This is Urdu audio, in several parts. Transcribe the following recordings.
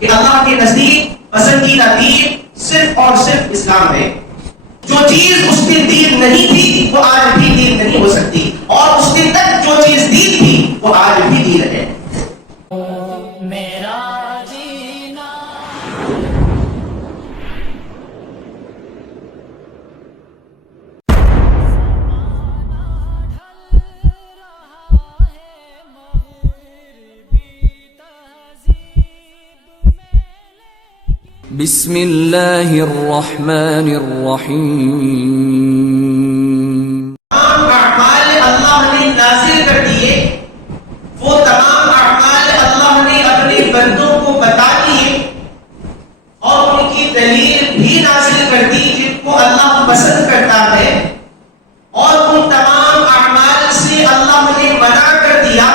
کہ اللہ کے نزدیک پسندیدہ دین صرف اور صرف اسلام ہے. جو چیز اس دن دین نہیں تھی وہ آج بھی دین نہیں ہو سکتی، اور اس دن تک جو چیز دین تھی وہ آج بھی دین ہے. بسم اللہ الرحمن الرحیم. تمام اعمال اللہ نے نازل کر دیے، وہ تمام اعمال اللہ نے اپنے بندوں کو بتا دیے اور ان کی دلیل بھی نازل کر دی جن کو اللہ پسند کرتا ہے، اور ان تمام اعمال سے اللہ نے منع کر دیا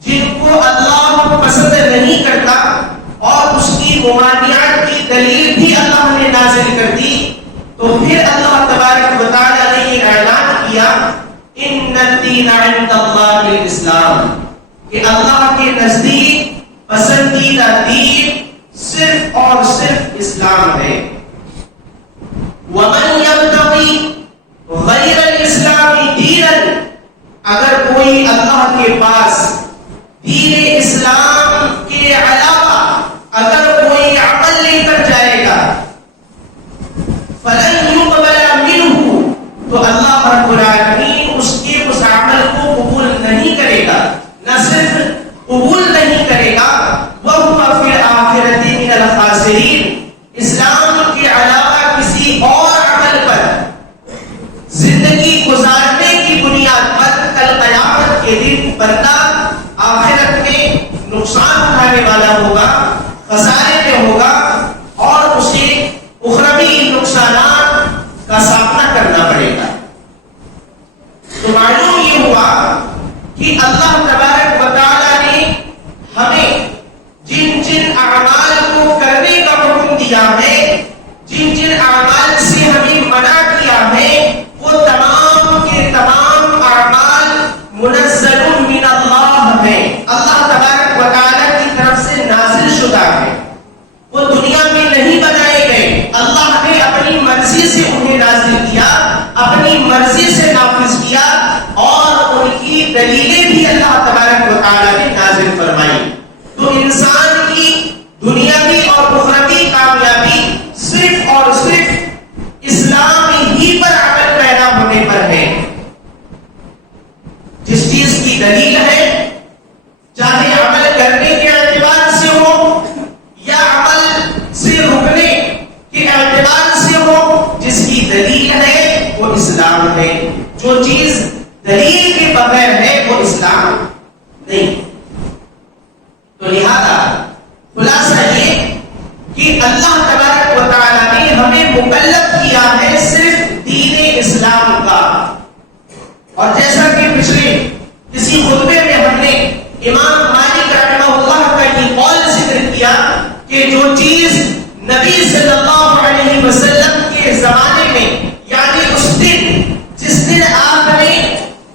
جن کو اللہ پسند نہیں کرتا، اور اس کی ممانعت کی دلیل بھی اللہ نے نازل کر دی. تو پھر اللہ تبارک و تعالی نے یہ اعلان کیا ان الدین عند اللہ الاسلام، کہ اللہ کے نزدیک پسندیدہ دین صرف اور صرف اسلام ہے. ومن یبتغی غیر الاسلام دینا، اگر کوئی اللہ کے پاس دین اسلام کے علاوہ اگر کوئی عمل لے کر جائے گا فلن يقبل منه، تو اللہ رب العالمین اس کے اس عمل کو قبول نہیں کرے گا. نہ صرف قبول نہیں کرے گا، وَهُوَ فِي الْآخِرَةِ مِنَ الْخَاسِرِينَ، اسلام کے علاوہ کسی اور عمل پر زندگی گزارنے کی بنیاد پر کل قیامت کے دن بندہ آخرت میں نقصان اٹھانے والا ہوگا، خسارے میں ہوگا، اور اسے اخروی نقصانات کا سامنا کرنا پڑے گا. تو معلوم یہ ہوا کہ اللہ تبارک و تعالی نے ہمیں جن جن اعمال کو کرنے کا حکم دیا ہے، جن جن اعمال سے ہمیں منع کیا ہے، وہ تمام کے تمام اعمال منزل من اللہ ہے، اللہ تبارک و تعالی کی طرف سے نازل شدہ ہے. وہ دنیا میں نہیں بنائے گئے، اللہ نے اپنی مرضی سے انہیں نازل کیا، اپنی مرضی سے نافذ کیا، اور ان کی دلیلیں بھی اللہ تبارک و تعالی نے نازل فرمائی. تو انسان کی دنیاوی اور اخروی کامیابی صرف اور صرف اسلام ہی پر عمل پیدا ہونے پر ہے. جس چیز کی دلیل ہے، چاہے عمل کرنے کے اعتبار سے ہو یا عمل سے رکنے کے اعتبار سے ہو، جس کی دلیل ہے وہ اسلام ہے. جو چیز دلیل کے بغیر ہے وہ اسلام نہیں. تو لہذا خلاصہ یہ کہ اللہ تبارک و تعالی نے ہمیں مکلف کیا ہے صرف دین اسلام کا. اور جیسا کہ پچھلے کسی خطبے میں ہم نے امام مالک رحمہ اللہ کا یہ قول ذکر کیا کہ جو چیز نبی صلی اللہ علیہ وسلم کے زمانے میں، یعنی اس دن جس دن آپ نے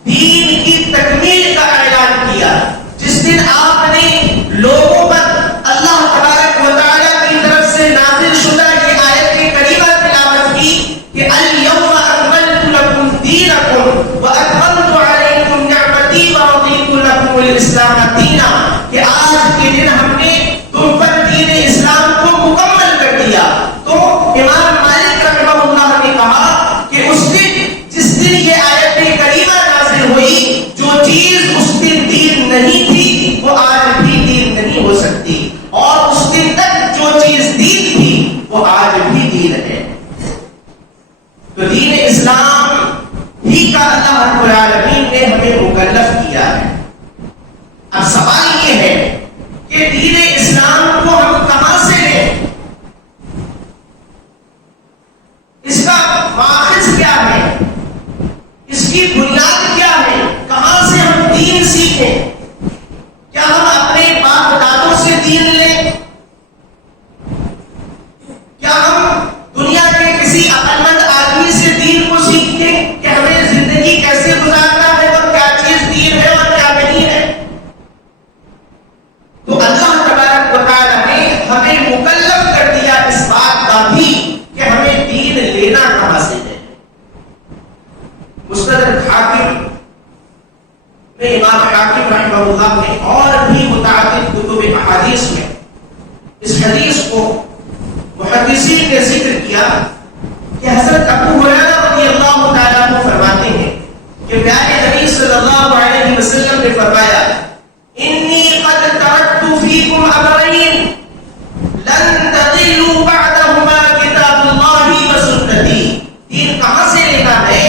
دین کی تکمیل کا اعلان کیا، جس دن آپ نے لوگوں پر اللہ تبارک و تعالی کی طرف سے نازل شدہ یہ آیت کریمہ تلاوت کی کہ الیوم اکملت لکم دینکم واتممت علیکم نعمتی ورضیت لکم الاسلام دینا، کہ آج کے دن ہم نے تم پر دین اسلام کو مکمل کر دیا. تو امام مالک رحمہ اللہ اس حدیث کو محدثین نے ذکر کیا کہ حضرت ابو ہریرہ رضی اللہ تعالیٰ عنہ فرماتے ہیں کہ پیارے نبی صلی اللہ علیہ وسلم نے فرمایا انی قد ترکت فیکم امرین لن تضلوا بعدہما کتاب اللہ و سنتی. دین کہاں سے لینا ہے؟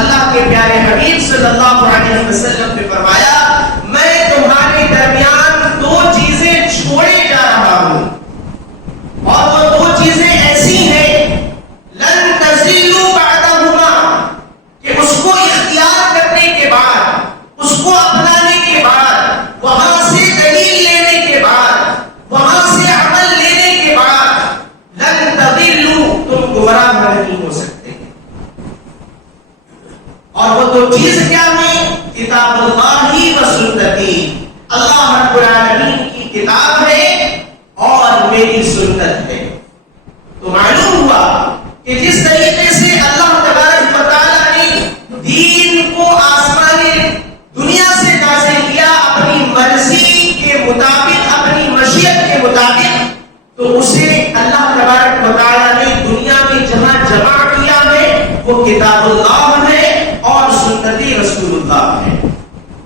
اللہ کے پیارے حبیب صلی اللہ علیہ وسلم نے فرمایا میں تمہارے درمیان دو چیزیں چھوڑے جا رہا ہوں اور وہ دو چیزیں ایسی ہیں لن تضلوا بعدہما کہ اس کو اختیار کرنے کے بعد اس کو اپنانے کے بعد وہاں سے دلیل لینے کے بعد وہاں سے عمل لینے کے بعد لن تضلوا تم گمراہ نہیں ہو سکتے. اور وہ دو چیز کیا ہے؟ کتاب اللہ و سنتی. اللہ رب العالمین کی کتاب ہے اور میری سنت ہے. تو معلوم ہوا کہ جس طریقے سے اللہ تبارک و تعالیٰ نے دین کو آسمان دنیا سے نازل کیا اپنی مرضی کے مطابق اپنی مشیت کے مطابق تو اسے اللہ تبارک و تعالیٰ نے دنیا میں جہاں جمع کیا ہے وہ کتاب اللہ ہے اور سنت رسول اللہ ہے.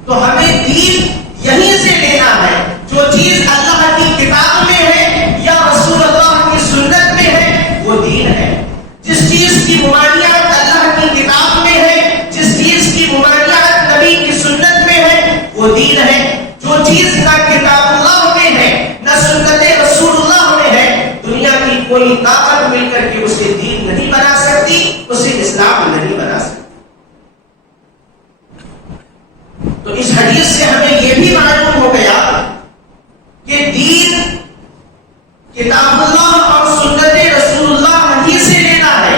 تو ہمیں دین یہیں سے لینا ہے. جو چیز اللہ کی کتاب میں ہے یا رسول اللہ کی سنت میں ہے وہ دین ہے. جس چیز کی ممانعت اللہ کی کتاب میں ہے جس چیز کی ممانعت نبی کی سنت میں ہے وہ دین ہے. جو چیز نہ کتاب اللہ میں ہے نہ سنت رسول اللہ میں ہے دنیا کی کوئی طاقت مل کر کے اسے دین نہیں بنا سکتی اسے اسلام نہیں بنا سکتی. تو اس حدیث سے ہمیں یہ بھی معلوم ہو گیا کہ دین کتاب اللہ اور سنت رسول اللہ ہی سے لینا ہے.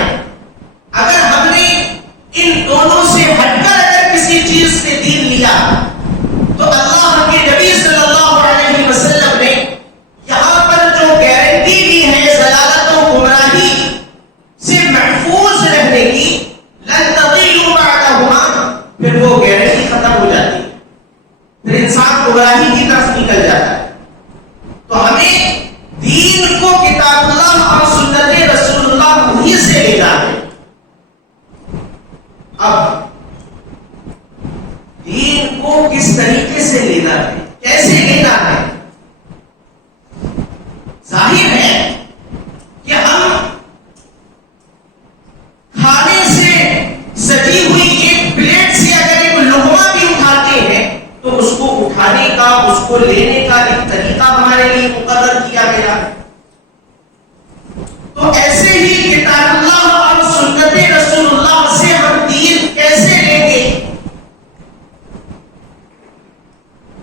اگر ہم نے ان دونوں سے ہٹ کر اگر کسی چیز سے دین لیا تو اللہ کے نبی صلی اللہ علیہ وسلم نے یہاں پر جو گارنٹی دی ہے ضلالت و گمراہی سے محفوظ رہنے کی لن تضلوا بعدہما پھر وہ گارنٹی ختم ہو جاتی ہے. پھر انسان گمراہی کی طرف نکل جاتا ہے. تو ہمیں دین کو کتاب اللہ اور سنت رسول اللہ ہی سے لینا ہے. اب دین کو کس طریقے سے لینا ہے کیسے لینا ہے؟ ظاہر ہے کہ ہم کھانے سے سجی ہوئی ایک پلیٹ سے اگر ایک لقمہ بھی اٹھاتے ہیں تو اس کو اٹھانے کا اس کو لینے کا ایک طریقہ ہمارے لیے مقرر کیا گیا. تو ایسے ہی کتاب اللہ اور سنت رسول اللہ سے ہم دین کیسے لیں گے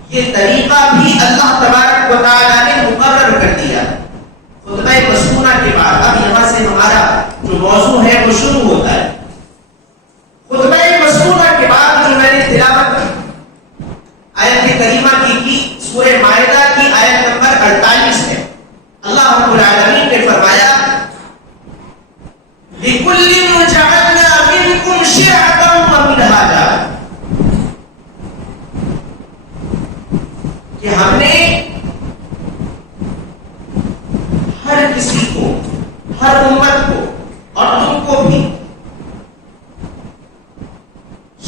یہ طریقہ بھی اللہ تبارک و تعالیٰ نے مقرر کر دیا. خطبہ مسنونہ کے بعد اب یہاں سے ہمارا جو موضوع ہے وہ شروع ہوتا ہے. خطبہ مسنونہ کے بعد جو میں نے تلاوت آیت کریمہ کی سورہ مائدہ کی آیت نمبر 48 ہے. اللہ رب العالمین نے فرمایا لِكُلٍّ جَعَلْنَا مِنْكُمْ شِرْعَةً وَمِنْهَاجًا کہ ہم نے ہر کسی کو ہر امت کو اور تم کو بھی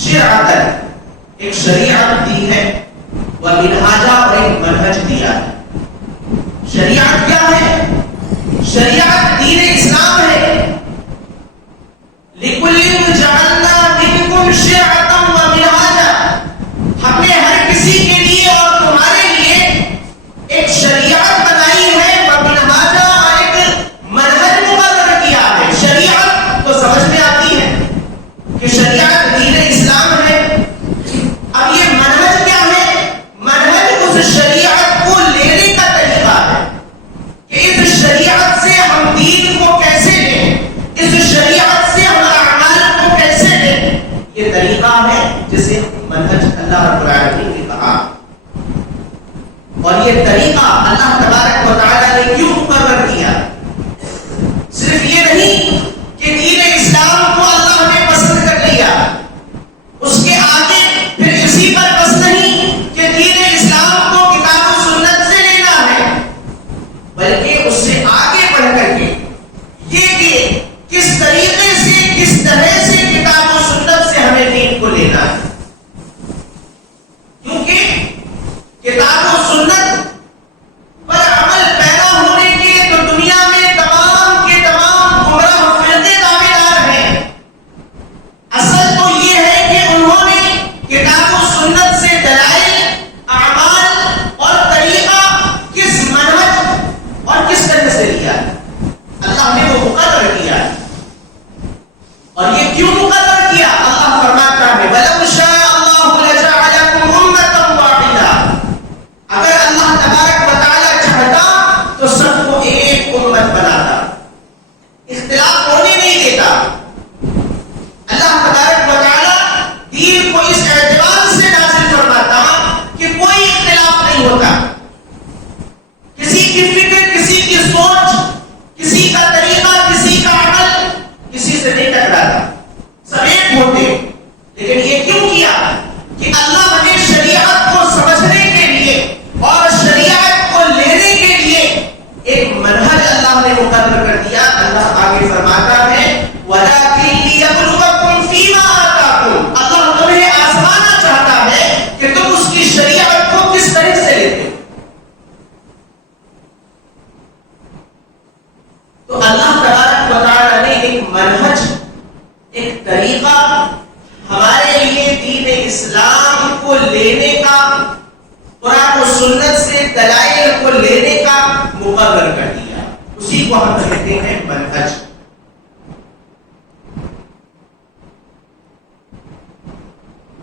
شرعۃ ایک شریعت دی ہے ومنہاجا اور ایک منہج دیا ہے. شریعت کیا ہے؟ شریعت دین اسلام ہے. لِكُلٍّ جَعَلْنَا مِنْكُمْ شِرْعَةً وَمِنْهَاجًا ہم نے ہر کسی کے لیے اور تمہارے لیے ایک شریعت بنائی ہے ومنہاجا اور ایک منہج مقرر کیا ہے. شریعت تو سمجھ میں آتی ہے کہ شریعت دین اسلام ہے. اب یہ منہج کیا ہے؟ منہج اس شریعت کو لینے کا طریقہ ہے کہ اس شریعت سے ہم دین کو کیسے لیں اس شریعت سے ہم اعمال کو کیسے لیں. یہ طریقہ ہے جسے منہج اللہ رب العالمین نے کہا. اور یہ طریقہ اللہ تبارک و تعالیٰ نے کیوں مقرر کیا؟ صرف یہ نہیں کہ دین اسلام کو اللہ نے پسند کر لیا اس کے آگے پھر اسی پر بس نہیں کہ دین اسلام کو کتاب و سنت سے لینا ہے بلکہ اس سے آگے بڑھ کر کے یہ کہ کس طریقے سے کس طرح سے کتاب و سنت سے ہمیں دین کو لینا ہے، کیونکہ کتاب و سنت پر عمل پیدا ہونے کے تو دنیا میں تمام کے تمام گمراہ فرقے دعویدار ہیں۔ اصل تو یہ ہے کہ انہوں نے کتاب و سنت سے دلائل، اعمال اور طریقہ کس منہج اور کس طرح سے لیا ہے، اللہ نے وہ مقرر کیا ہے۔ اور یہ کیوں مقرر کیا؟ اللہ فرماتا ہے وَلَوْ شَاءَ اللَّهُ لَجَعَلَكُمْ أُمَّةً وَاحِدَةً، اگر اللہ تبارک و تعالیٰ چاہتا تو سب کو ایک امت بناتا، اختلاف ہونے نہیں دیتا۔ اللہ تبارک و تعالیٰ دین کو اس اعتبار سے نازل فرماتا کہ کوئی اختلاف نہیں ہوتا، کسی کی فکر، کسی کی سوچ، کسی کا طریقہ، کسی کا عمل کسی سے نہیں ٹکراتا، سب ایک ہوتے۔ لیکن یہ کیوں کیا کہ اللہ نے شریعت کو سمجھنے کے لیے اور شریعت کو لینے کے لیے ایک منہج اللہ نے مقرر کر دیا۔ اللہ آگے فرماتا ہے وَلَٰكِن لِيَبْلُوَكُمْ فِي مَا آتَاكُمْ، اللہ تمہیں آزمانا چاہتا ہے کہ تم اس کی شریعت کو کس طرح سے لیتے ہو۔ تو اللہ تبارک و تعالیٰ نے ایک منہج، ایک طریقہ ہمارے لیے دین اسلام کو لینے کا، قرآن و سنت سے دلائل کو لینے کا مقرر کر دیا، اسی کو ہم کہتے ہیں منہج۔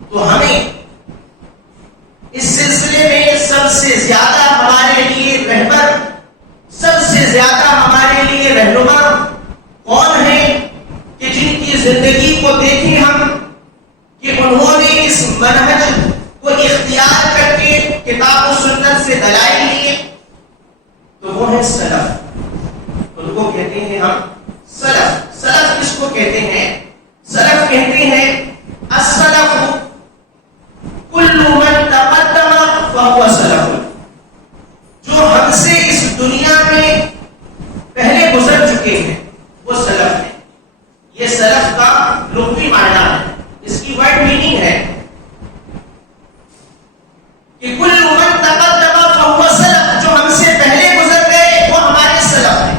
تو ہمیں اس سلسلے میں سب سے زیادہ ہمارے لیے رہبر، سب سے زیادہ ہمارے لیے رہنما کون ہے کہ جن کی زندگی کو دیکھیں ہم کہ انہوں نے اس منہج کو اختیار کر کے کتاب و سنت سے دلائل لیے، تو وہ ہے سلف۔ ان کو کہتے ہیں ہم سلف۔ سلف کس کو کہتے ہیں؟ سلف کہتے ہیں السلف کل من تقدم فهو سلف، جو ہم سے اس دنیا میں پہلے گزر چکے ہیں وہ سلف ہیں۔ یہ سلف کا لغوی معنی ہے، اس کی ورڈ میننگ ہے کہ کل من تقدم فهو سلف، جو ہم سے پہلے گزر گئے وہ ہمارے سلف ہیں۔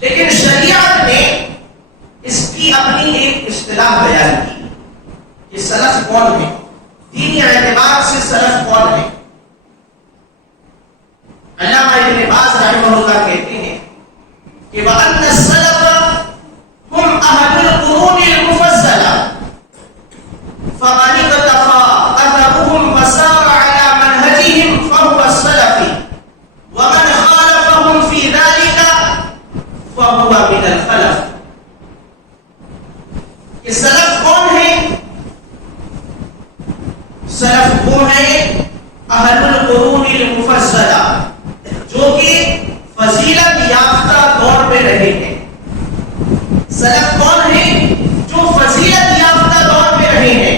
لیکن شریعت نے اس کی اپنی ایک اصطلاح بیان کی کہ سلف کون ہے، دینی اعتبار سے سلف کون ہے۔ علامہ ابن باز رحمہ اللہ کہتے ہیں کہ وَأَنَّ السَّلَفَ هُمْ أَهْلُ الْقُرُونِ الْمُفَضَّلَةِ فَمَنِ اقْتَفَى أَثَرُهُمْ وَسَارَ عَلَى مَنْهَجِهِمْ فَهُوَ السَّلَفِ وَمَنْ خَالَفَهُمْ فِي ذَلِكَ فَهُوَ مِنَ الْخَلَفِ۔ کہ سلف کون ہے؟ سلف وہ ہے اہل القرون المفضلہ، جو کہ فضیلت یافتہ دور میں رہے ہیں۔ سلف کون ہیں؟ جو فضیلت یافتہ دور میں رہے ہیں،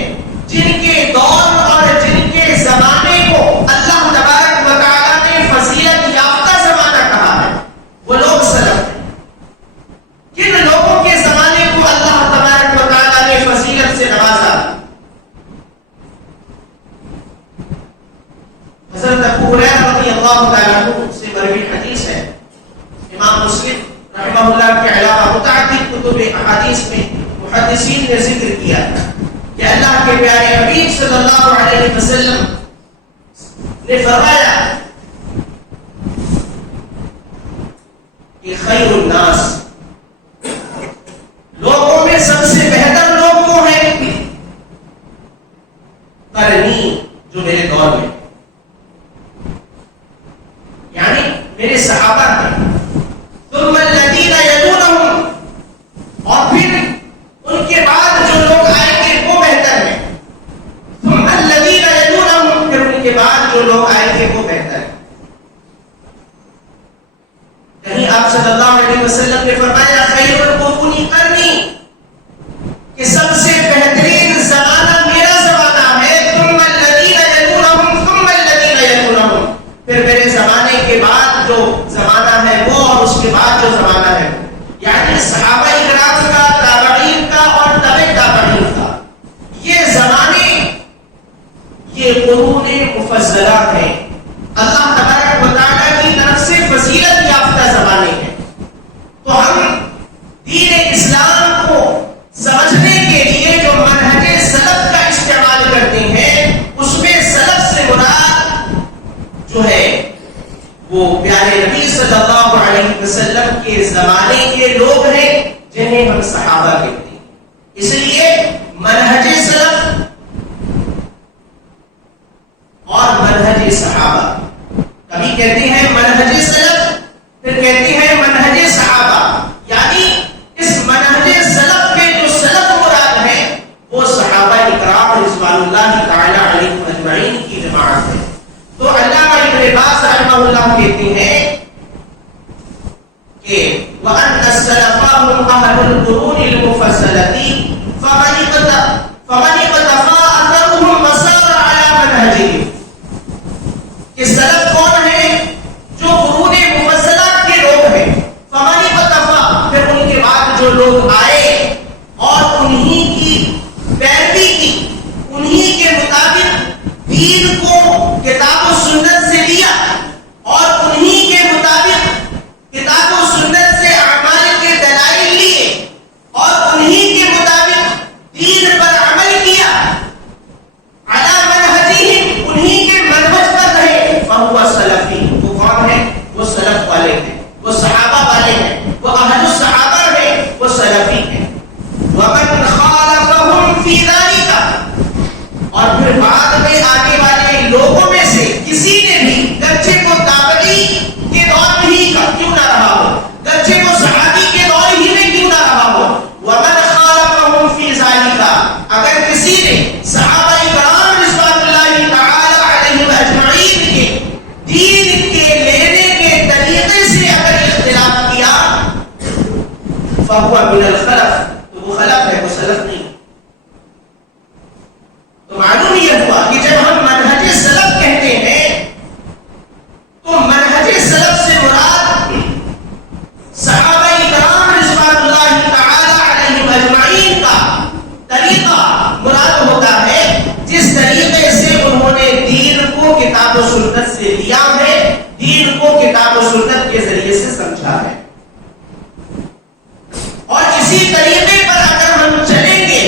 جن کے دور اور جن کے زمانے کو اللہ تبارک و تعالیٰ نے فضیلت یافتہ زمانہ کہا ہے، وہ لوگ سلف ہیں۔ کن لوگوں کے زمانے کو اللہ تبارک و تعالیٰ نے فضیلت سے نوازا؟ حضرت ابو ہریرہ رضی اللہ تعالیٰ عنہ سے مروی حدیث ہے، امام مسلم رحمہ اللہ کے علاوہ متعدد کتب احادیث میں محدثین نے ذکر کیا کہ اللہ کے پیارے حبیب صلی اللہ علیہ وسلم نے فرمایا کہ خیر الناس، لوگوں میں سب سے بہتر لوگ وہ ہیں قرنی، جو میرے دور میں، یعنی میرے صحابہ ہیں، ثم الذین یلونہم، اور پھر ان کے بعد جو لوگ آئیں گے وہ بہتر ہیں، ثم الذین یلونہم، پھر ان کے بعد جو لوگ آئیں گے وہ بہتر ہیں۔ کہیں آپ صلی اللہ علیہ وسلم نے فرمایا خیر القرون قرنی، کہ سب سے بہترین زمانہ میرا زمانہ ہے، ثم الذین یلونہم ثم الذین یلونہم، پھر میرے زمانے کے بعد جو زمانہ علیہ وسلم کے زمانے کے لوگ ہیں جنہیں ہم صحابہ کہتے ہیں. اس لیے منہج سلف اور منہج صحابہ، کبھی کہتے ہیں منہج سلف پھر کہتے ہیں منہج صحابہ، یعنی اس منہج سلف کے جو سلف مراد ہے وہ صحابہ اکرام رضوان اللہ تعالی علیہم اجمعین کی جماعت ہے. تو علامہ ابن باز رحمہ اللہ کہتے ہیں کہ وَأَنَّ السَّلَفَ هُمْ أَهْلُ الْقُرُونِ الْمُفَضَّلَةِ فَمَنِ اقْتَفَى أَثَرُهُمْ وَسَارَ عَلَى مَنْهَجِهِمْ. کہ سلف کون ہیں؟ جو قرون مفضلہ کے لوگ ہیں. فَمَنِ اقْتَفَى پھر ان کے بعد جو لوگ آئے اور انہی کی پیروی کی، انہی کے مطابق دین کو کتاب و سنت سے لیا اور انہی کے مطابق کتاب و سنت سے اعمال کے دلائل لیے اور انہی کے مطابق دین پر عمل کیا، علی منہجہم انہی کے منہج پر رہے، فہو سلفی. وہ کون ہے؟ وہ سلف والے ہیں، وہ صحابہ والے ہیں، وہ اہل الصحابہ ہیں، وہ سلفی ہیں. ومن خالفہم فی ذالک، اور پھر بعد میں آنے والے لوگوں میں سے کسی نے بھی گرچہ کو تابعی کے دور ہی کا کیوں نہ رہا ہو، گرچہ وہ صحابی کے دور ہی میں کیوں نہ رہا ہو، ومن خالفہم فی ذالک، اگر کسی نے صحابہ کرام رضوان اللہ تعالی علیہم اجمعین کے دین کے لینے کے طریقے سے اگر اختلاف کیا، فہو من الخلف، تو وہ خلف ہے، وہ سلف نہیں. تو معلوم یہ ہوا کہ جب ہم منہج سلف کہتے ہیں تو منہج سلف سے مراد صحابہ کرام رضوان اللہ تعالی علیہم اجمعین کا طریقہ مراد ہوتا ہے، جس طریقے سے انہوں نے دین کو کتاب و سنت سے لیا ہے، دین کو کتاب و سنت کے ذریعے سے سمجھا ہے. اور اسی طریقے پر اگر ہم چلیں گے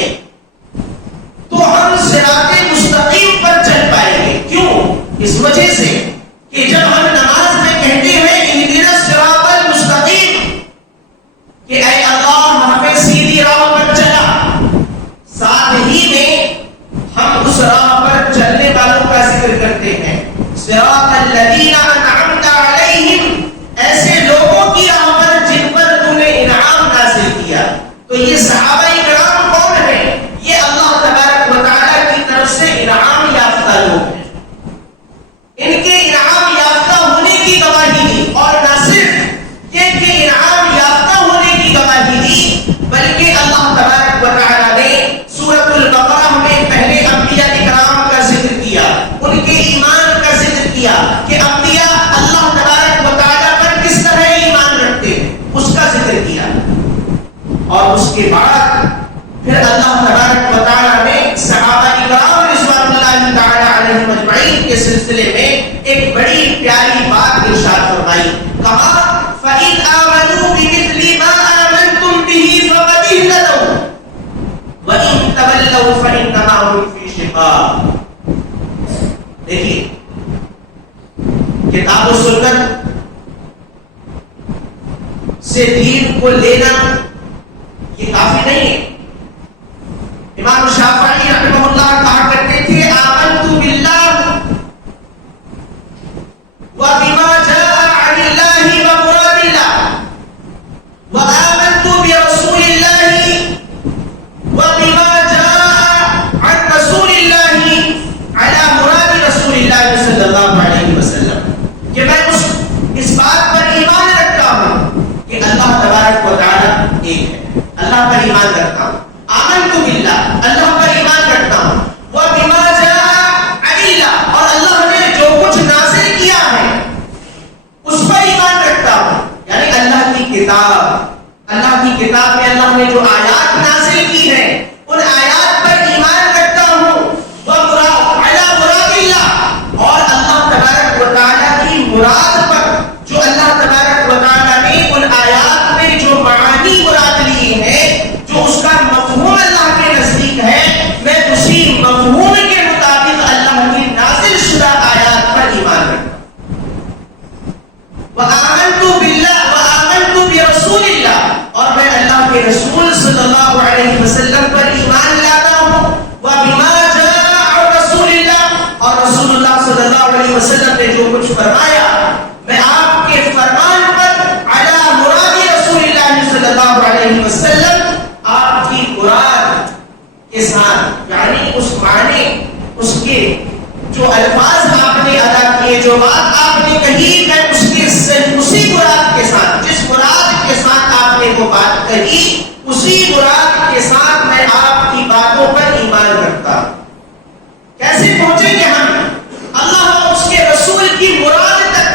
تو ہم صراط مستقیم پر چل پائیں گے. کیوں؟ اس وجہ سے کہ جب ہم نماز میں کہتے ہیں اہدنا الصراط المستقیم، کہ اے اللہ ہمیں سیدھی راہ پر چلا، ساتھ ہی میں ہم اس راہ پر چلنے والوں کا ذکر کرتے ہیں. صراط الذین انعمت علیہم، ایسے لوگوں کی راہ پر جن پر تم نے انعام نازل کیا. تو یہ صحابہ کرام کون ہیں؟ یہ اللہ تبارک و تعالیٰ کی طرف سے انعام یافتہ لوگ ہیں. ان کے انعام یافتہ ہونے کی گواہی دی، اور نہ صرف یہ کہ انعام یافتہ ہونے کی گواہی دی، بلکہ اللہ تبارک و تعالیٰ نے سورۃ البقرہ میں پہلے انبیاء کرام کا ذکر کیا، ان کے ایمان کا ذکر کیا کہ انبیاء اللہ تبارک و تعالیٰ پر کس طرح ایمان رکھتے ہیں، اس کا ذکر کیا. اور اس کے بعد پھر اللہ تبارک و تعالیٰ نے صحابہ کرام رضوان اللہ تعالی علیہم اجمعین کے سلسلے میں ایک بڑی پیاری بات ارشاد فرمائی. کہا فَإِنْ آمَنُوا بِمِثْلِ مَا آمَنْتُمْ بِهِ فَقَدِ اهْتَدَوْا وَإِنْ تَوَلَّوْا فَإِنَّمَا هُمْ فِي شِقَاقٍ. دیکھیے کتاب و سنت سے دین کو لینا یہ کافی نہیں ہے. امام شافعی رحمہ اللہ کہا کرتے تھے آمنت باللہ وبما جاء عن اللہ ومراد اللہ وآمنت برسول اللہ وبما جاء عن رسول اللہ على مراد رسول اللہ صلی اللہ علیہ وسلم. کہ میں اس بات پر ایمان رکھتا ہوں کہ اللہ تبارک و تعالی ایک ہے، اللہ پر ایمان رکھتا ہوں. آمنت باللہ، اللہ پر ایمان رکھتا ہوں. وبما جاء عن اللہ، اور اللہ نے جو کچھ نازل کیا ہے اس پر ایمان رکھتا ہوں. یعنی اللہ کی کتاب میں اللہ نے جو آیات نازل کی ہیں ان آیات پر ایمان رکھتا ہوں. علی مراد اللہ، اور اللہ تبارک و تعالیٰ کی مراد پر، جو اللہ تبارک و تعالیٰ نے ان آیات میں جو معانی مراد لیے ہیں، جو اس کا مفہوم اللہ کے نزدیک ہے، میں اسی مفہوم کے مطابق اللہ کی نازل شدہ آیات پر ایمان رکھتا ہوں. وآمنت باللہ جو بات آپ نے کہی میں اسی مراد کے ساتھ، جس مراد کے ساتھ آپ نے وہ بات کہی اسی مراد کے ساتھ میں آپ کی باتوں پر ایمان رکھتا ہوں۔ کیسے پہنچیں گے ہم اللہ اور اس کے رسول کی مراد تک؟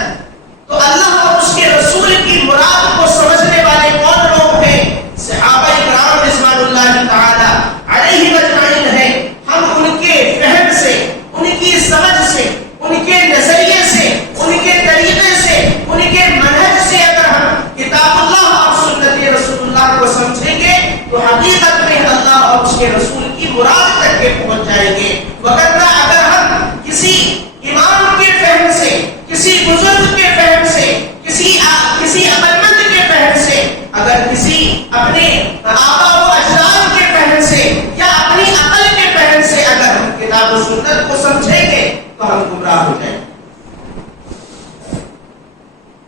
تو اللہ اور اس کے رسول کی مراد کو سمجھنے والے کون لوگ ہیں؟ صحابہ کرام رضوان اللہ تعالی علیہم اجمعین ہیں۔ ہم ان کے فہم سے، ان کی سمجھ سے، ان کے نظریے سے، ان کے طریقے سے، ان کے منہج سے اگر ہم کتاب اللہ اور سنت رسول اللہ کو سمجھیں گے تو حقیقت میں اللہ اور اس کے رسول کی مراد تک کے پہنچ جائیں گے۔ وگرنہ اگر ہم کسی امام کے فہم سے، کسی بزرگ کے فہم سے، کسی عقل مند کے فہم سے، اگر کسی اپنے آبا و اجداد کے فہم سے یا اپنی عقل کے فہم سے اگر ہم کتاب و سنت کو سمجھیں گے تو ہم گمراہ ہو جائیں گے،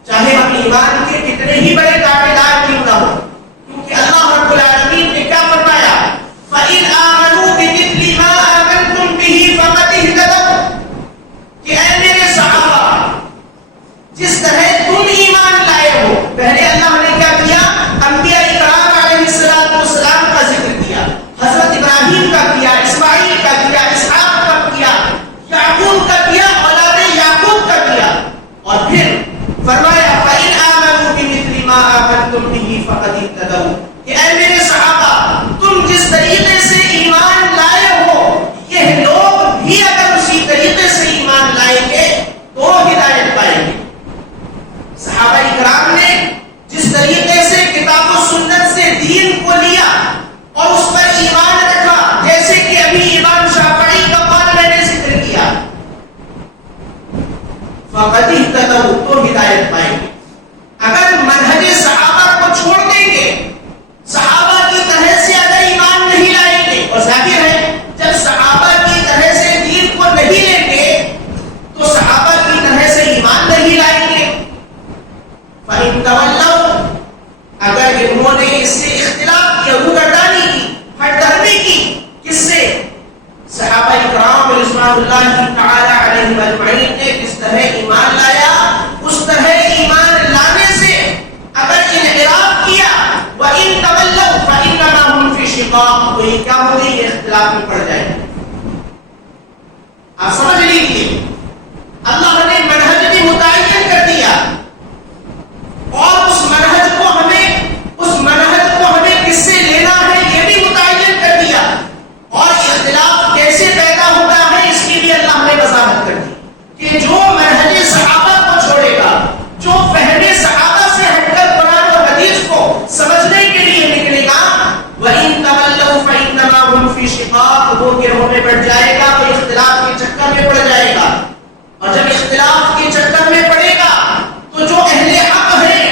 چاہے ہم ایمان کے کتنے ہی بڑے دعویدار کیوں نہ ہو، کیونکہ اللہ رب العالمین نے کیا فرمایا؟ فَإِنْ آمَنُوا بِمِثْلِ مَا آمَنْتُمْ بِهِ فَقَدِ اهْتَدَوْا، کہ اے میرے صحابہ جس طرح تم ایمان لائے ہو، پہلے اللہ نے کیا کیا؟ انبیاء کرام علیہ السلام کا ذکر کیا، حضرت ابراہیم کا کیا، اسماعیل کا کیا، اسحاق کا کیا، یعقوب کا کیا، اولاد یعقوب کا کیا، اور پھر فرمایا فَإِنْ آمَنُوا بِمِثْلِ مَا آمَنْتُمْ بِهِ فَقَدِ اهْتَدَوْا، کہ اے میرے صحابہ تم جس طریقے سے ایمان لائے ہو یہ لوگ بھی اگر اسی طریقے سے ایمان لائیں گے تو ہدایت پائیں گے۔ صحابہ کرام نے جس طریقے سے کتاب و سنت سے دین کو لیا اور اس پر ایمان رکھا، جیسے کہ ابھی امام شافعی کا قول میں نے ذکر کیا، فقط اہتدوا تو ہدایت پائیں گے۔ اگر منہج صحابہ کو چھوڑ دیں گے، صحابہ کی طرح سے اگر ایمان نہیں لائیں گے، اور ظاہر ہے جب صحابہ کی طرح سے دین کو نہیں لیں گے تو صحابہ کی طرح سے ایمان نہیں لائیں گے۔ فَإِن تَوَلَّوْا، اگر انہوں نے اس سے اختلاف کیا، روگردانی کی، ہٹ درمی کی، کس سے؟ صحابہ کرام رضوان اللہ تعالی علیہم اجمعین نے کس طرح ایمان لایا، اس طرح ایمان لانے سے اگر انحراف کیا، وَإِن تَوَلَّوْا فَإِنَّمَا هُمْ فِي شِقَاقٍ، تو یہ کیا ہوگی؟ یہ اختلاف میں پڑ جائے گا۔ آپ سمجھ لیجیے اللہ نے منہج بھی متعین کر دیا اور اس منہج کو ہمیں کس سے لینا ہے یہ بھی متعین کر دیا، اور اختلاف کیسے پیدا ہوتا ہے اس کی بھی اللہ نے وضاحت کر دی کہ جو منہج صحابہ کو چھوڑے گا، جو فہم صحابہ سے ہٹ کر قرآن و حدیث کو سمجھنے کے لیے نکلے گا، وَإِن تَوَلَّوْا فَإِنَّمَا هُمْ فِي شِقَاقٍ، وہ گروہ میں بڑھ جائے گا، وہ اختلاف کے چکر میں پڑ جائے گا، اور جب اختلاف کے چکر میں پڑے گا تو جو اہل حق ہیں،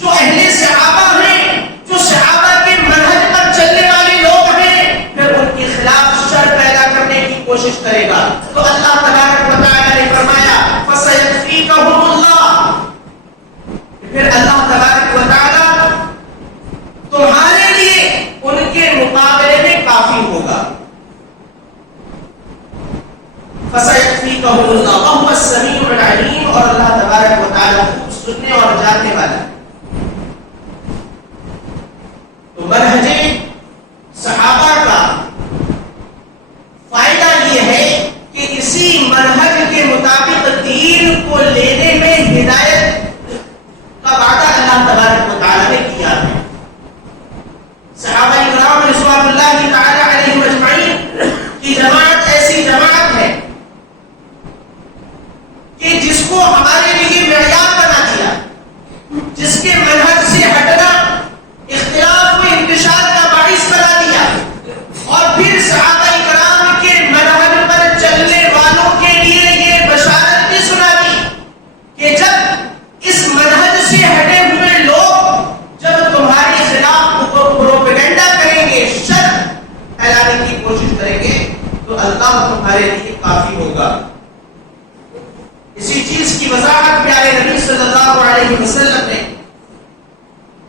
جو اہل صحابہ ہیں، جو صحابہ کے منہج پر چلنے والے لوگ ہیں، پھر ان کے خلاف شر پیدا کرنے کی کوشش کرے گا۔ تو اللہ تبارک و تعالی نے فرمایا فَسَيَكْفِيكَهُمُ اللَّهُ، پھر اللہ تبارک و تعالی تمہارے لیے ان کے مقابلے میں کافی ہوگا۔ فَسَيَكْفِيكَهُمُ اللَّهُ وَهُوَ السَّمِيعُ الْعَلِيمُ، اور اللہ تبارک و تعالی خوب سننے اور جاننے والا ہے۔ تو منہج صحابہ کا فائدہ یہ ہے کہ اسی منہج کے مطابق دین کو لینے میں ہدایت کا وعدہ اللہ تبارک و تعالی نے کیا ہے۔ صحابہ کرام رضوان اللہ تعالی علیہم اجمعین کی جماعت ایسی جماعت ہے کہ جس کو ہمارے لیے معیار بنا دیا، جس کے منہج سے ہٹنا اختلاف میں انتشار کا باعث بنا دیا، اور پھر صحابہ کرام کے منہج پر چلنے والوں کے لیے یہ بشارت بھی سنا دی کہ جب اس منہج سے ہٹے ہوئے لوگ جب تمہارے خلاف پروپیگنڈا کریں گے، شر پھیلانے کی کوشش کریں گے، تو اللہ تمہارے لیے کافی ہوگا۔ اسی چیز کی وضاحت پیارے نبی صلی اللہ علیہ وسلم نے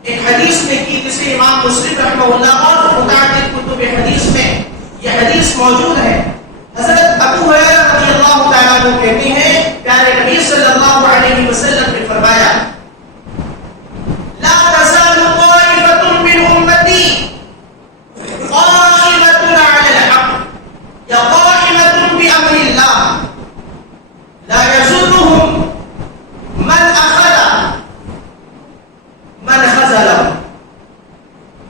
ایک حدیث میں کی، جسے امام مسلم رحمہ اللہ اور متعدد کتب حدیث میں یہ حدیث موجود ہے۔ حضرت ابو ہریرہ رضی اللہ تعالیٰ عنہ کہتے ہیں پیارے نبی صلی وسلم نے فرمایا لا تزال طائفة من امتی قائمة على الحق یا قائمة بأمر اللہ لا يزرهم من اخذ من خذلهم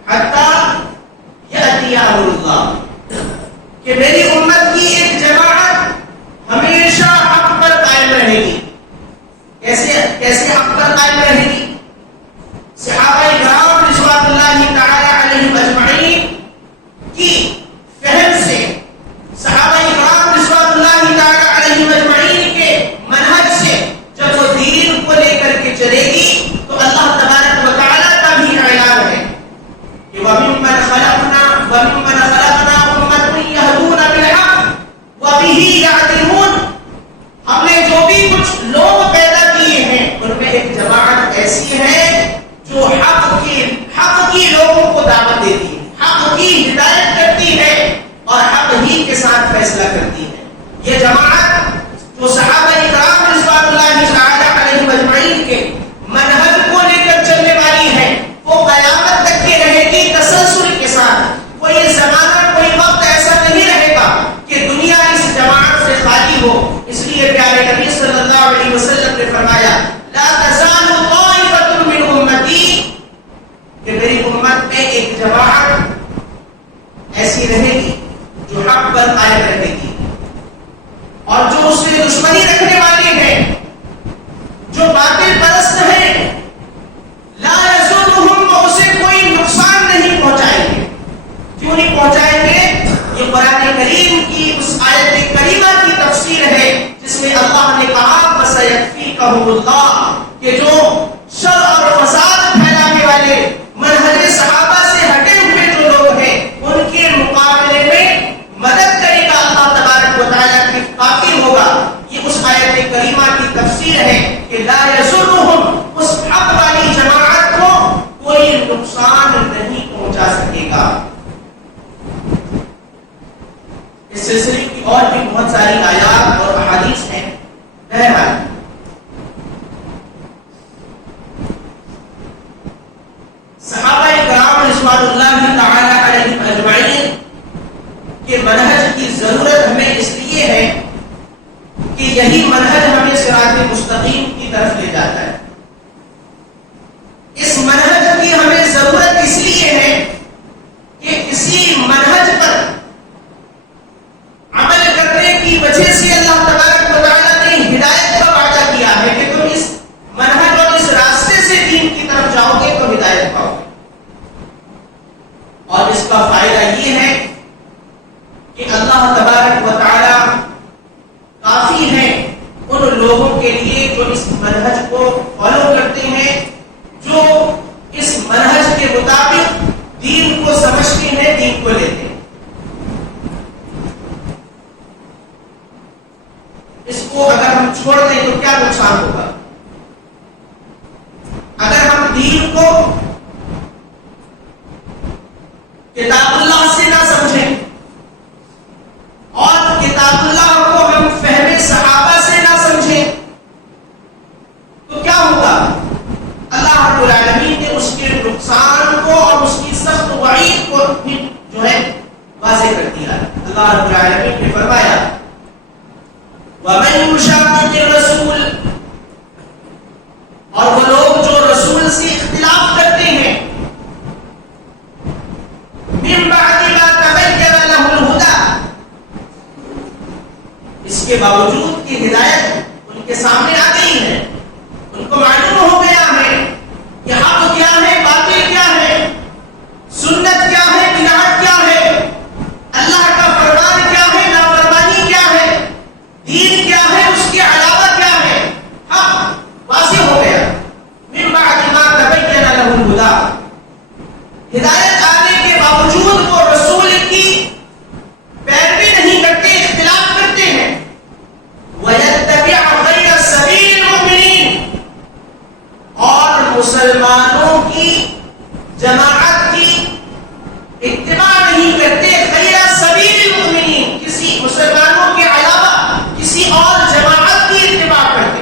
حتى يأتي امر اللہ کہ میری امت کی ایک جماعت ہمیشہ حق پر قائم رہے گی. کیسے حق پر قائم رہے گی؟ صحابہ کرام رضوان اللہ تعالی علیہم اجمعین کی فہم سے، صحابہ کرام رضوان اللہ تعالی علیہم اجمعین کے منہج سے جب وہ دین کو لے کر کے چلے گی تو اللہ تبارک و تعالی کا بھی اعلان ہے کہ وَمِمَّنْ خَلَقْنَا أُمَّةً يَهْدُونَ بِالْحَقِّ وَبِهِ يَعْدِلُونَ. ہم نے جو بھی کچھ لوگ پیدا کیے ہیں ان میں ایک جماعت ایسی ہے جو حق کی لوگوں کو دعوت دیتی ہے، حق کی ہدایت کرتی ہے اور حق ہی کے ساتھ فیصلہ کرتی ہے. یہ جماعت جو صحابہ کرام رضوان اللہ تعالی علیہم اجمعین کے منہج کو لے کر چلنے والی ہے، وہ قیامت تک کے رہے گی تسلسل کے ساتھ. کوئی زمانہ کوئی وقت ایسا نہیں رہے گا کہ دنیا اس جماعت سے خالی ہو. اس لیے پیارے نبی صلی اللہ علیہ وسلم نے فرمایا لا تزال طائفة من امتی کہ میری امت میں ایک جماعت ایسی رہے گی جو حق پر قائم رہے گی اور جو اس سے دشمنی رکھنے والے ہیں، جو باطل پرست ہیں، لا یضرهم وہ اسے کوئی نقصان نہیں پہنچائیں گے. کیوں نہیں پہنچائیں گے؟ یہ قرآن کریم کی اس آیت کریمہ کی تفسیر ہے جس میں اللہ نے کہا فَسَيَكْفِيكَهُمُ اللَّهُ کہ جو شر اور فساد پھیلانے والے منہج صحابہ سے ہٹے ہوئے جو لوگ ہیں ان کے مقابلے میں مدد کرے گا اللہ تبارک و تعالیٰ کی کافی ہوگا. یہ اس آیت کریمہ کی تفسیر ہے کہ لا یضرهم اس حق والی جماعت کو کوئی نقصان نہیں پہنچا سکے گا. اس سلسلے کی اور بھی بہت ساری آیات اور احادیث ہیں. بہرحال صحابہ کرام رضوان اللہ تعالی علیہم اجمعین کے منہج کی ضرورت ہمیں اس لیے ہے کہ یہی منہج ہمیں صراط مستقیم کی طرف لے جاتا ہے. اس منہج کی ہمیں ضرورت اس لیے ہے کہ کسی منہج پر عمل کرنے کی وجہ سے اللہ تبارک و تعالیٰ نے ہدایت کا وعدہ کیا ہے کہ تم اس منہج اور اس راستے سے دین کی طرف جاؤ گے تو ہدایت پاؤ گے. اور اس کا فائدہ یہ ہے کہ اللہ تبارک و تعالیٰ کافی ہے ان لوگوں کے لیے جو اس منہج کو فالو کرتے ہیں، جو اس منہج کے مطابق دین کو سمجھتے ہیں، دین کو لیتے ہیں. اس کو اگر ہم چھوڑ دیں تو کیا نقصان ہوگا؟ اگر ہم دین کو کتاب اللہ سے نہ سمجھیں اور کتاب اللہ کو ہم فہم صحابہ سے نہ سمجھیں تو کیا ہوگا؟ اللہ رب العالمین نے اس کے نقصان کو اور اس کی سخت وعید کو جو ہے واضح کر دیا. اللہ رب العالمین نے فرمایا وَمَن يُشَاقِقِ الرَّسُولَ اور وہ لوگ جو رسول سے اختلاف کرتے ہیں مِن بَعْدِ مَا تَبَيَّنَ لَهُ الْهُدَى اس کے باوجود کہ ہدایت ان کے سامنے آ گئی ہے، ان کو معلوم ہو گیا ہے کہ حق کیا ہے، باطل کیا ہے، سنت کیا ہے، بدعت کیا ہے، اللہ کا فرمان کیا ہے، نافرمانی کیا ہے، دین کیا ہے، اس کے علاوہ کیا ہے، حق واضح ہو گیا. من بعد ما تبین له الهدى ہدایت آنے کے باوجود وہ رسول کی پیروی نہیں کرتے، اختلاف کرتے ہیں. وَيَتَّبِعَ غَيْرَ سَبِيلِ الْمُؤْمِنِينَ اور مسلمانوں کی جماعت کی اتباع نہیں کرتے، غیر سبیل المؤمنین کسی مسلمانوں کے علاوہ کسی اور جماعت کی اتباع کرتے.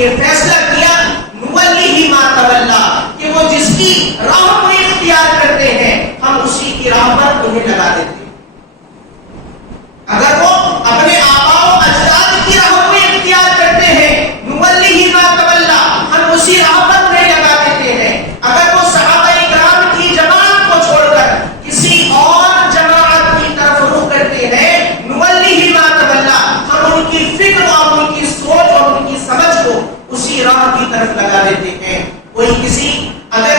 یہ فیصلہ کیا نولیہ ما تولا کہ وہ جس کی راہ کو اختیار کرتے ہیں ہم اسی کی راہ پر انہیں لگا دیتے ہیں. اگر وہ اپنے آباء و اجداد کی راہ کو اختیار کرتے ہیں نولیہ ما تولا ہم اسی راہ پر انہیں لگا دیتے ہیں. اگر وہ صحابہ کرام کی جماعت کو چھوڑ کر کسی اور جماعت کی طرف رخ کرتے ہیں نولیہ ما تولا ہم ان کی فکر اور ان کی سوچ اور ان کی سمجھ کو اسی راہ کی طرف لگا دیتے ہیں. کوئی کسی اگر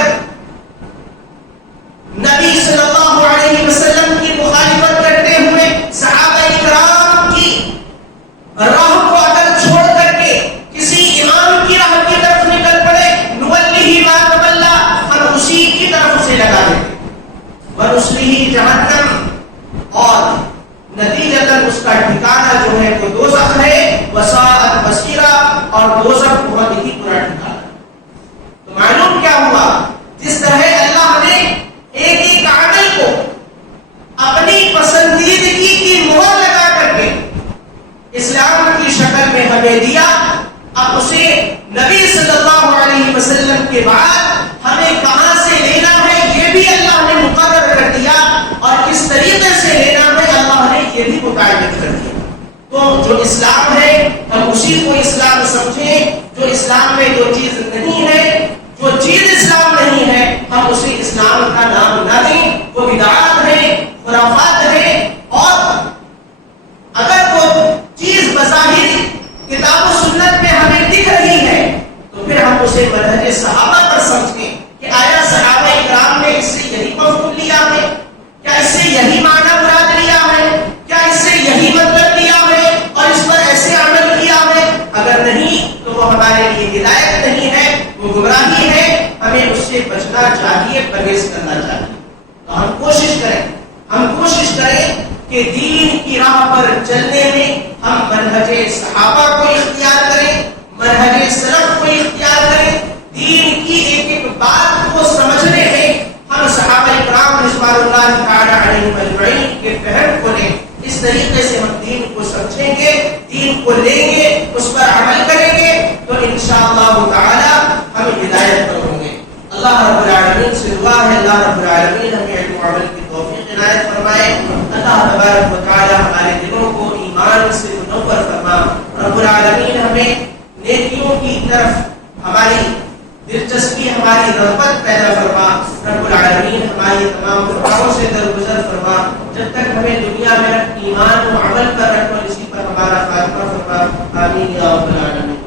نبی صلی اللہ علیہ وسلم کی مخالفت کرتے ہوئے صحابہ کرام کی راہ کو اگر چھوڑ کر کے کسی امام کی راہ کی طرف نکل پڑے نولیہ ما تولا ہم اسی کی طرف اسے لگا دیتے ونصلیہ جہنم اور نتیجتاً اس کا ٹھکانہ جو ہے وہ دوزخ ہے وساءت مصیرا اور دوزخ بہت ہی برا ٹھکانہ. تو معلوم کیا ہوا جس طرح اللہ نے ایک ایک عمل کو اپنی پسندیدگی کی مہر لگا کر کے اسلام کی شکل میں ہمیں دیا اب اسے نبی صلی اللہ علیہ وسلم کے بعد ہمیں کہاں سے لینا ہے یہ بھی اللہ نے مقرر کر دیا اور کس طریقے سے لینا ہے اللہ نے یہ بھی متعین کر دیا. تو جو اسلام ہے ہم اسی کو اسلام سمجھیں. جو اسلام میں جو چیز نہیں ہے جو چیز اسلام نہیں ہے ہم اسے اسلام کا نام نہ دیں. وہ بدعات ہے خرافات ہے اور اگر وہ چیز بظاہر کتاب و سنت میں ہمیں دکھ رہی ہے تو پھر ہم اسے منہج صحابہ پر سمجھیں کہ آیا صحابہ کرام نے اس سے یہی مفہوم لیا ہے کیا اس سے یہی معنی مراد لیا ہے کیا اس سے یہی مطلب لیا ہے اور اس پر ایسے عمل کیا ہے. اگر نہیں تو وہ ہمارے لیے ہدایت نہیں ہے وہ گمراہی ہے. ہمیں اس سے بچنا چاہیے پرہیز کرنا چاہیے. تو ہم کوشش کریں کہ دین کی راہ پر چلنے میں ہم منہج صحابہ کو اختیار کریں منہج سلف کو اختیار کریں. دین کی ایک ایک بات کو سمجھنے میں ہم صحابہ کرام رضوان اللہ تعالی علیہم اجمعین کے فہم کو لیں. اس طریقے سے ہم دین کو سمجھیں گے دین کو لیں گے اس پر عمل کریں گے تو انشاءاللہ تعالی ہم ہدایت پر ہوں گے. اللہ رب العالمین سے دعا ہے اللہ رب العالمین ہمیں علم و عمل کی توفیق عنایت فرمائے. اللہ تبارک و تعالی ہمارے دلوں کو ایمان سے منور فرما. رب العالمین ہمیں نیکیوں کی طرف ہماری دلچسپی ہماری رغبت پیدا فرما. رب العالمین ہماری تمام گناہوں سے درگزر فرما. جب تک ہمیں دنیا میں ایمان و عمل پر رکھ اور اسی پر ہمارا خاتمہ فرما. آمین یا رب العالمین.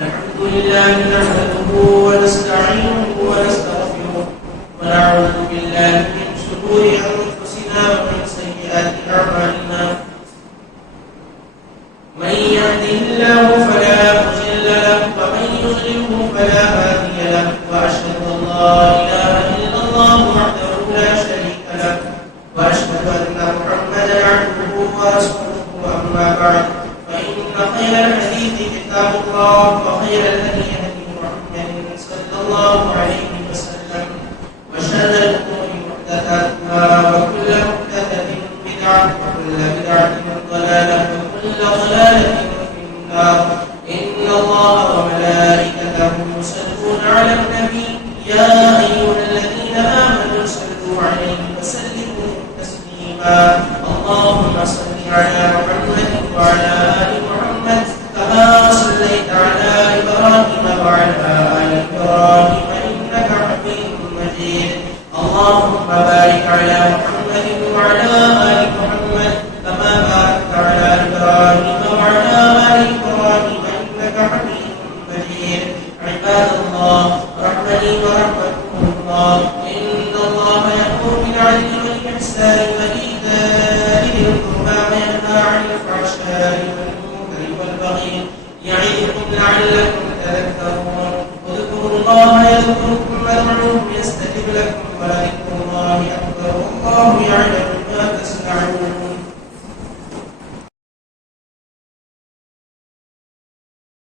الحمد لله نحمده ونستعينه ونستغفره ونعوذ بالله من شرور أنفسنا ومن سيئات أعمالنا. من يهده الله فلا مضل له ومن يضلله فلا هادي له وأشهد أن لا إله إلا الله وحده لا شريك له وأشهد أن محمدا عبده ورسوله. أما بعد فإن خير الحديث كتاب الله وخير الهدي هدي محمد صلى الله عليه وسلم وشر الأمور محدثاتها وكل محدثة بدعة وكل بدعة ضلالة وكل ضلالة في النار. إن الله وملائكته يصلون على النبي يا أيها الذين آمنوا صلوا عليه وسلموا تسليما. اللهم صل على محمد وعلى آل محمد كما صليت على إبراهيم وعلى آل إبراهيم إنك حميد مجيد. اللهم بارك على محمد وعلى آل محمد كما باركت على إبراهيم وعلى آل إبراهيم إنك حميد مجيد. عباد الله رحمني ورحمكم الله. إن الله يأمر بالعدل والإحسان وإيتاء ذي القربى وينهى عن الفحشاء والمنكر والبغي يعظكم لعلكم تذكرون. اذكروا الله يذكركم وادعوه يستجب لكم ولذكر الله أكبر والله يعلم ما تصنعون.